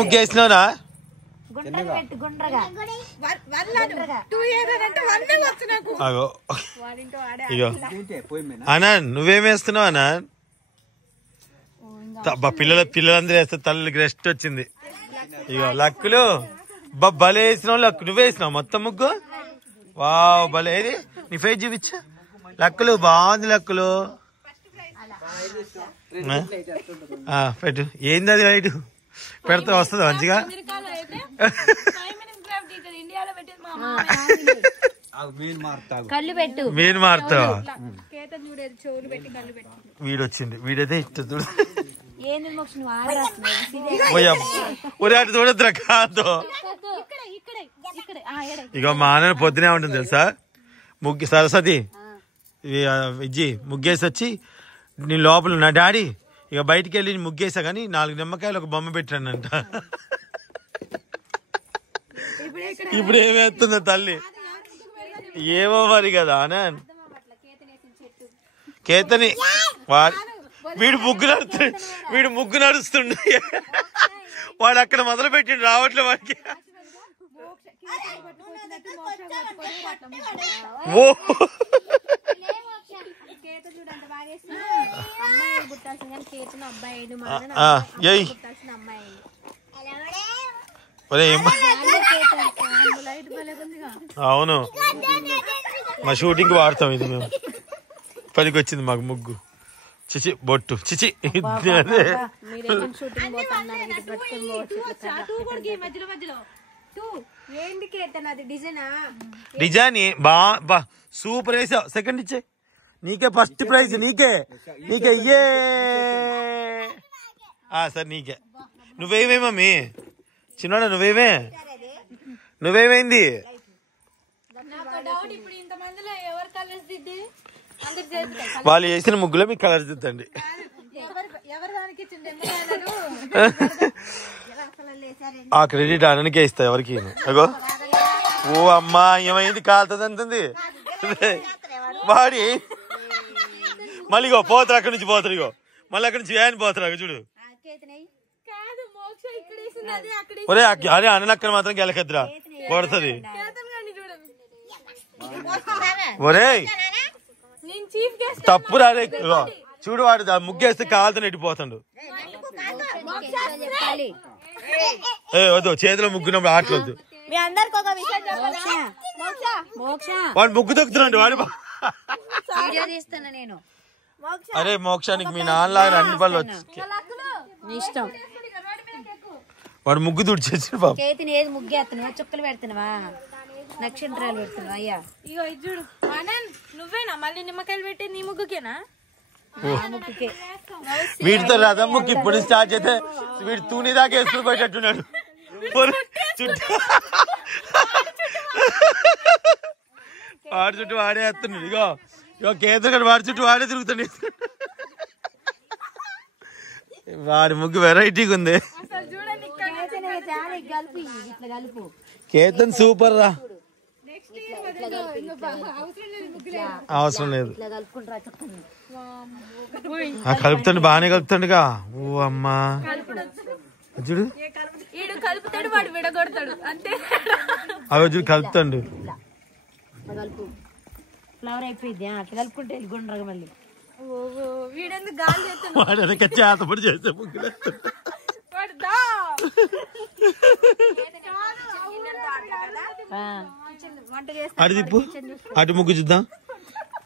ముగ్గేసినావునా? అనా నువ్వేమేస్తున్నావు అనా? పిల్లలందరూ వేస్తే తల్లికి రెస్ట్ వచ్చింది. ఇగో లక్కులు భలే వేసినావు. లక్కు నువ్వే వేసినావు మొత్తం ముగ్గు. వావ్ భలే. ఏది నీ ఫేస్ చూపించా. లక్కులు బాగుంది. లక్కులు పెట్టు. ఏంది అది లైట్ పెడితే వస్తుంది మంచిగా. మీన్ మారుతావా? వీడొచ్చింది. వీడైతే ఇష్టం చూడు. అటు చూడద్దురా కాదు. ఇక మా అన్న పొద్దునే ఉంటుంది తెలుసా. సరస్వతి విజ్జి ముగ్గేసి వచ్చి నీ లోపల నా డాడీ ఇక బయటికి వెళ్ళి ముగ్గేసా కానీ 4 నిమ్మకాయలు ఒక బొమ్మ పెట్టానంట. ఇప్పుడు ఏమేస్తుందో తల్లి ఏమో మరి కదా అనా. కేతని వీడు ముగ్గు నడుస్తుండే. వాడు అక్కడ మొదలు పెట్టిండు రావట్లే వాడికి. ఓ అవును మా షూటింగ్ వాడతాం ఇది మేము. పనికి వచ్చింది మాకు ముగ్గు. చిచి బొట్టు చిచి. డిజైన్ బా సూపర్ వేసావు. సెకండ్ ఇచ్చే నీకే ఫస్ట్ ప్రైజ్. నీకే ఇయ్యే సార్ నీకే. నువ్వేమే మమ్మీ చిన్నోడా? నువ్వేమైంది? వాళ్ళు వేసిన ముగ్గులో మీకు కలర్స్ దిద్దండి. ఆ క్రెడిట్ అననికే ఇస్తా ఎవరికి. అగో ఓ అమ్మా ఏమైంది కాలుతుంది అంటుంది వాడి. మళ్ళీ ఇగో పోతారు అక్కడి నుంచి. పోతారు ఇగో మళ్ళీ అక్కడి నుంచి వ్యాన్ పోతారు. చూడు ఒరే అరే అననక్కడ మాత్రం గెలకద్దురా కొడుతుంది. ఒరే తప్పు రాలే. చూడు వాడు ముగ్గేస్తే కాలుతో నెట్టిపోతాడు. వద్దు చేతిలో ముగ్గునప్పుడు ఆటలొద్దు. వాడు ముగ్గు తొక్కుతున్నాడు వాడు. అరే మోక్షానికి మీ నాన్నలాగా అన్ని పనులు వచ్చి వాడు ముగ్గు తుడిచేసి చుక్కలు పెడుతున్నావా నక్షత్రాలు పెడుతున్నావా? అయ్యా ఇగో చూడు నువ్వేనా మళ్ళీ నిమ్మకాయలు పెట్టి నీ ముగ్గుకేనా? వీటితో రథమ్ముకి ఇప్పుడు స్టార్ట్ చేస్తే వీడు తూని దాకా వేసుకుని పోయేటట్టున్నాడు. వాడి చుట్టూ వాడే వేస్తున్నాడు. ఇగో కేంద్ర వాడి చుట్టూ వాడే తిరుగుతాడు. వాడి ముగ్గు వెరైటీగా ఉంది. కేతన్ సూపర్ రా. అవసరం లేదు కలుపుతాడు. బాగానే కలుపుతాడుగా. ఓ అమ్మా చూడు అవి చూడు కలుపుతాడు. ఫ్లవర్ అయిపోయింది అట్లా కలుపుకుంటే గుండ్రగా మళ్ళీ వాడనక చేతపడి చేసే ముగ్గులు. అటు తిప్పు అటు ముగ్గు చూద్దాం.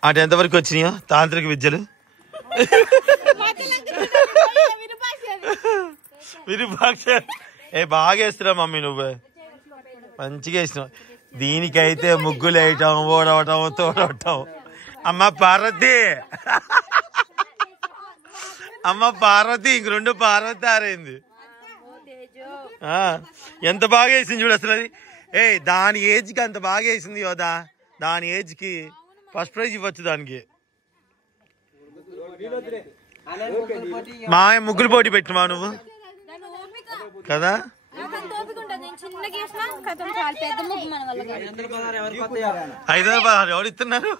అటు ఎంతవరకు వచ్చినాయో తాంత్రిక విద్యలు. విరూపాక్ష బాగా వేస్తున్నావు మమ్మీ. నువ్వే మంచిగా వేసినావు. దీనికైతే ముగ్గులు వేయటం ఓడవటం తోడవటం. అమ్మ పార్వతి ఇంక 2 పార్వతి ఆరైంది. ఎంత బాగా వేసింది చూడు అసలు. అది దాని ఏజ్ కి అంత బాగా వేసింది యోదా. దాని ఏజ్ కి ఫస్ట్ ప్రైజ్ ఇవ్వచ్చు దానికి. మా ముగ్గులు పోటీ పెట్టినవా నువ్వు కదా? ఎవరు ఇస్తున్నారు?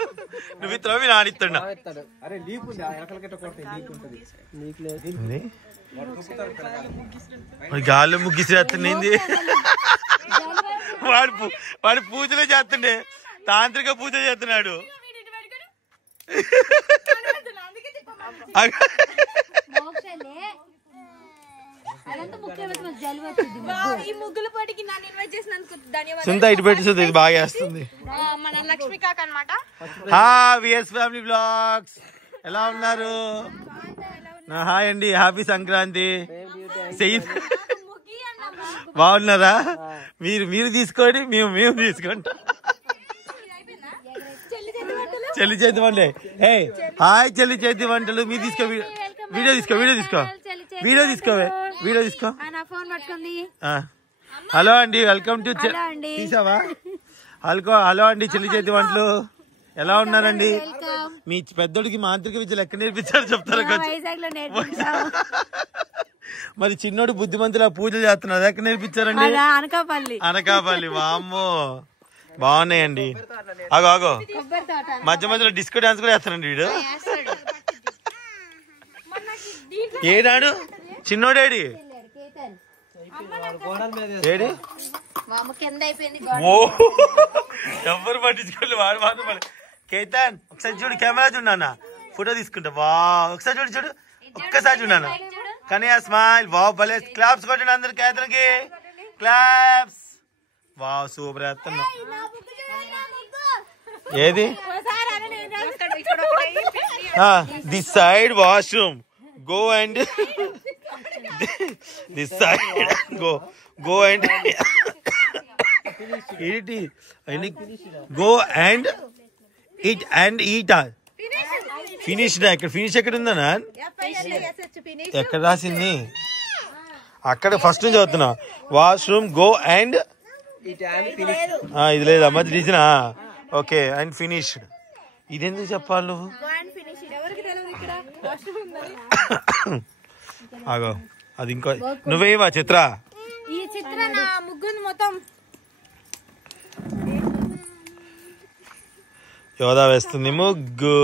నువ్వు ఇస్తున్నావు నాడిస్తున్నా. గాల్లో ముగ్గిసేస్తుండేంది వాడు పూజలే చేస్తుండే, తాంత్రిక పూజ చేస్తున్నాడు. సుంత ఇటు పెట్టి ఇది బాగా వేస్తుంది. మన లక్ష్మీకాక్ అనమాట. విఎస్ ఫ్యామిలీ బ్లాగ్స్ ఎలా ఉన్నారు? హాయ్ అండి, హ్యాపీ సంక్రాంతి. బాగున్నారా? మీరు తీసుకోండి, మేము తీసుకుంటాం. చెల్లి చేతి వంటలే. హాయ్ చెల్లి చేతి వంటలు. మీరు తీసుకో, వీడియో తీసుకో. హలో అండి, వెల్కమ్ టు. తీసావా? హలో అండి, చెల్లి చేతి వంటలు ఎలా ఉన్నారండి? మీ పెద్దోడికి మాంత్రిక విద్యలు ఎక్కడ నేర్పించారు చెప్తారా? మరి చిన్నోడు బుద్ధిమంతులా పూజలు చేస్తున్నారు, ఎక్కడ నేర్పించారండి? అనకాపల్లి. వామ్మో, బాగున్నాయండి. ఆగో మధ్య మధ్యలో డిస్కో డాన్స్ కూడా వేస్తానండి వీడు. ఏడాడు చిన్నోడేడి? ఓ ఎవరు పట్టించుకోండి, వాడు మాత్రం. కేతన్ ఒకసారి చూడు, కెమెరా చూడన్నా, ఫోటో తీసుకుంటా. వా ఒకసారి చూడు, ఒక్కసారి చూడన్నా. కనియా స్మైల్. వావ్, భలే. క్లాప్స్ కొట్టండి అందరు కేతన్కి, క్లాప్స్. వావ్, సూపర్ వేస్తున్నా. ఏది? This side washroom, go and this side go and ఏంటి go and eat and eat. Finish. ఇక్కడ ఫినిష్ ఎక్కడ ఉందన్నా? ఎక్కడ రాసింది? అక్కడ ఫస్ట్ నుంచి చదువుతున్నా. వాష్రూమ్, గో అండ్ ఇది లేదా మధ్య తీసినా? Okay, and finished. ఇదెందుకు చెప్పాలి నువ్వు? ఆగో, అది ఇంకో. నువ్వేవా చిత్ర? యోధా వేస్తుంది ముగ్గు.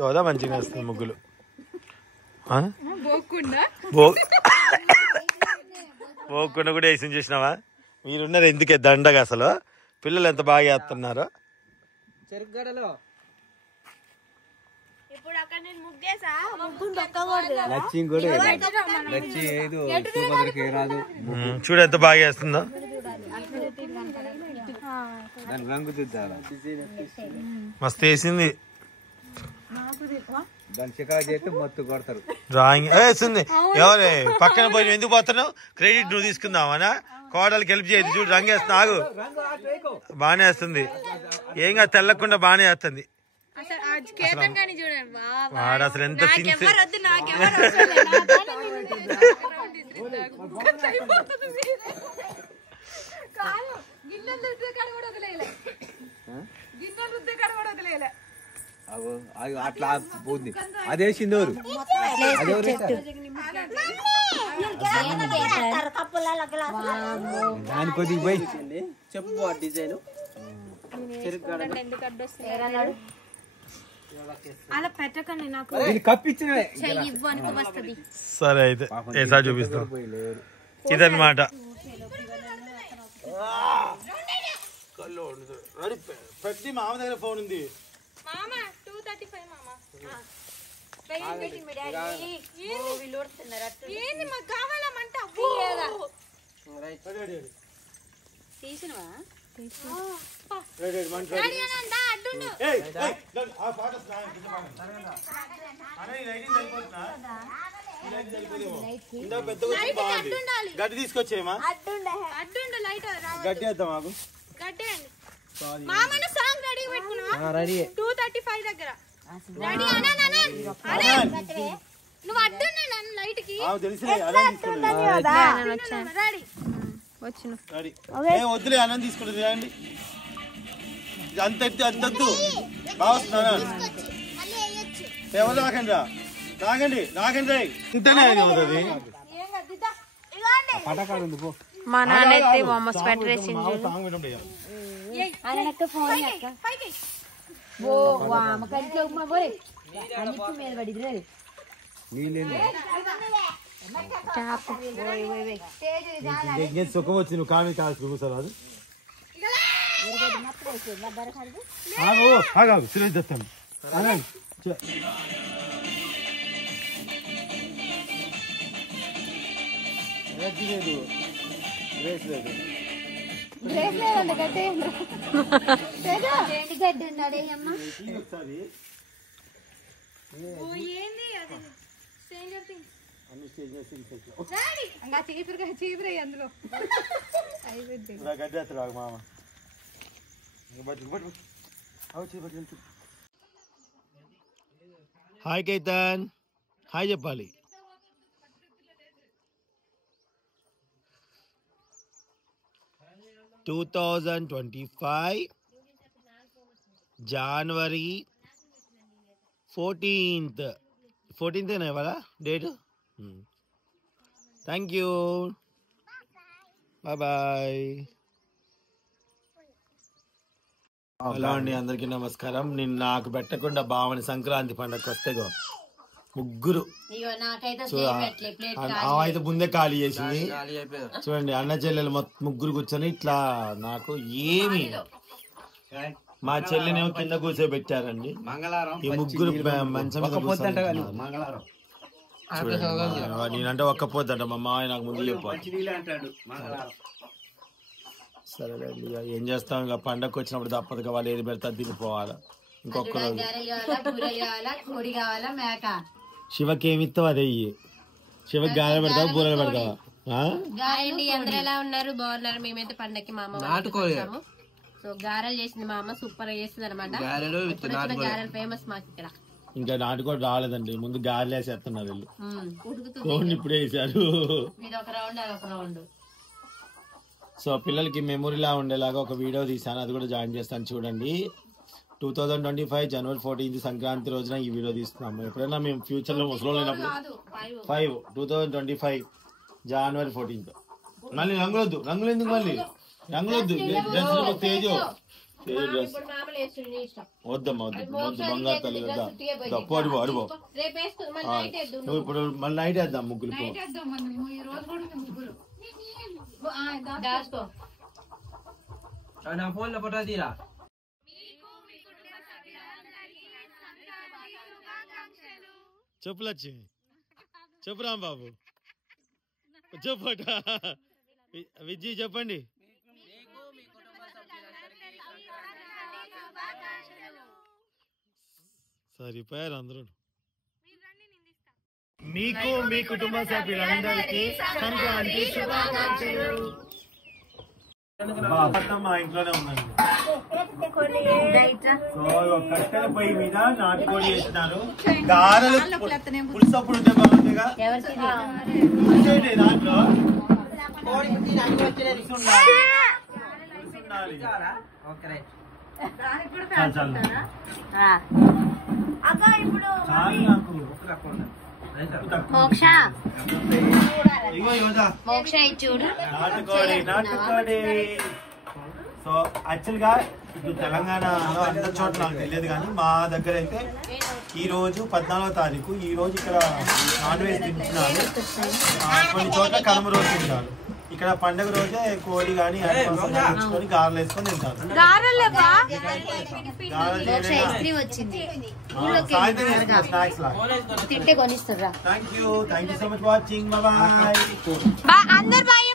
యోధా మంచిగా వేస్తుంది ముగ్గులు. పోకుండా కూడా వేసి చేసినావా? మీరున్నారు ఎందుకే దండగా. అసలు పిల్లలు ఎంత బాగా వేస్తున్నారు. చూడు ఎంత బాగా వేస్తుందో. మస్తు వేసింది. డ్రాయింగ్ వేస్తుంది. ఎవరే పక్కన పోయి ఎందుకు పోతున్నావు? క్రెడిట్ నువ్వు తీసుకుందామనా? కోడలకి హెల్ప్ చేయదు. చూడు రంగు వేస్తున్నా. ఆగు, బాగానే వేస్తుంది. ఏం కాదు, తెల్లకుండా బాగానే వేస్తుంది. వాడు అసలు ఎంత అట్లా పోతుంది. అదే సింధూరు దాని కొద్దిగా పోయి చెప్పు డిజైన్. అలా పెట్టకండి, నాకు కప్పించిన. సరే అయితే ఏసా చూపిస్తాం. ఇదన్నమాట. ప్రతి మామ దగ్గర ఫోన్ ఉంది. గడ్డి తీసుకొచ్చేమా? గడ్డి వేద్దాం. మాకు రెడీ 2:35 దగ్గర. వద్దులే, అన్నం తీసుకుంటుంది అండి. అంత అంతద్దు బాగా వస్తున్నా. ఎవరు రాకండి ఇంతనే అవుతుంది. పటాకాడు ఉంది. మా నాన్న అయితే అమ్మ స్వెటర్ వేసింది ఫోన్ ఓ అమ్మ కంట్లో ఉమ్మా పోరే అన్నిటి మీద పడిద్రే సుఖం వచ్చి నువ్వు కామి కాల్సి కూర్చోరాదు సురేష్ మామ హాయ్ కైతన్ హాయ్ చెప్పాలి January 14th ఏనా ఇవాళ date thank you bye hello అండి అందరికీ నమస్కారం. నిన్న నాకు పెట్టకుండా బావని సంక్రాంతి పండగకి వస్తే ముగ్గురు అయితే ముందే ఖాళీ చేసింది చూడండి. అన్న చెల్లెలు ముగ్గురు కూర్చొని ఇట్లా నాకు ఏమి మా చెల్లినేమో కింద కూర్చోబెట్టారండి. ఈ ముగ్గురు మంచం నేనంటే ఒక్కపోద్దంట మా మామయ్య నాకు ముందు చెప్పాలి. సరేలేండి ఏం చేస్తాం ఇక పండగకి వచ్చినప్పుడు తప్పదు వాళ్ళు ఏది పెడతా తినిపోవాలా. ఇంకొక రోజు శివకి ఏమి ఇస్తావు అదే శివకి గారెలు పెడతావా బూరెలు పెడతావా? అందరూ ఎలా ఉన్నారు బాగున్నారు? మేమైతే పండగకి మా అమ్మ సో గారెలు చేసింది మా అమ్మ సూపర్ గా చేస్తుంది అనమాట. గారెలు ఫేమస్ మాకు ఇక్కడ. ఇంకా నాటుకోడి రాలేదండి ముందు గారెలు వేసేస్తున్నారు వీళ్ళు కోడిని ఇప్పుడే వేసారు. సో పిల్లలకి మెమొరీలా ఉండేలాగా ఒక వీడియో తీసాను అది కూడా జాయిన్ చేస్తాను చూడండి. 2025 January 14th సంక్రాంతి రోజున ఈ వీడియో తీస్తున్నాము. ఎప్పుడైనా మేము ఫ్యూచర్ లో ముసలి అయినప్పుడు 2025 January 14th. మళ్ళీ రంగులొద్దు రంగులు ఎందుకు మళ్ళీ రంగులొద్దు డ్రెస్ తేజో వద్దమ్మా వద్దు బంగారు తల్లి వద్దా అడుగు అడుగు నువ్వు ఇప్పుడు మళ్ళీ నైట్ వేద్దాం ముగ్గురు చెప్పు లక్ష్మి చెప్పు రాంబాబు చెప్పట విజయ్ చెప్పండి. సరిపోయారు అందరూ. మీకు మీ కుటుంబ సభ్యులందరికీ సంక్రాంతి శుభాకాంక్షలు. మా ఇంట్లోనే ఉందండి. కట్టెల పొయ్యి మీద నాటుకోడి వేసినారు. గారెలు పులుసప్పుడు ఉంటే బాగుందిగా దాంట్లో నాటుకోడి. సో యాక్చువల్ గా ఇప్పుడు తెలంగాణలో అందరి చోట నాకు తెలియదు కానీ మా దగ్గర అయితే ఈ రోజు 14వ తారీఖు ఈ రోజు ఇక్కడ నాన్ వెజ్ తింటున్నారు. కొన్ని చోట్ల కనుమ రోజు తింటారు. ఇక్కడ పండుగ రోజే కోడి కానీ తెచ్చుకొని గారెలు వేసుకొని తింటారు. స్నాక్స్ లాగా. Thank you so much watching. Bye.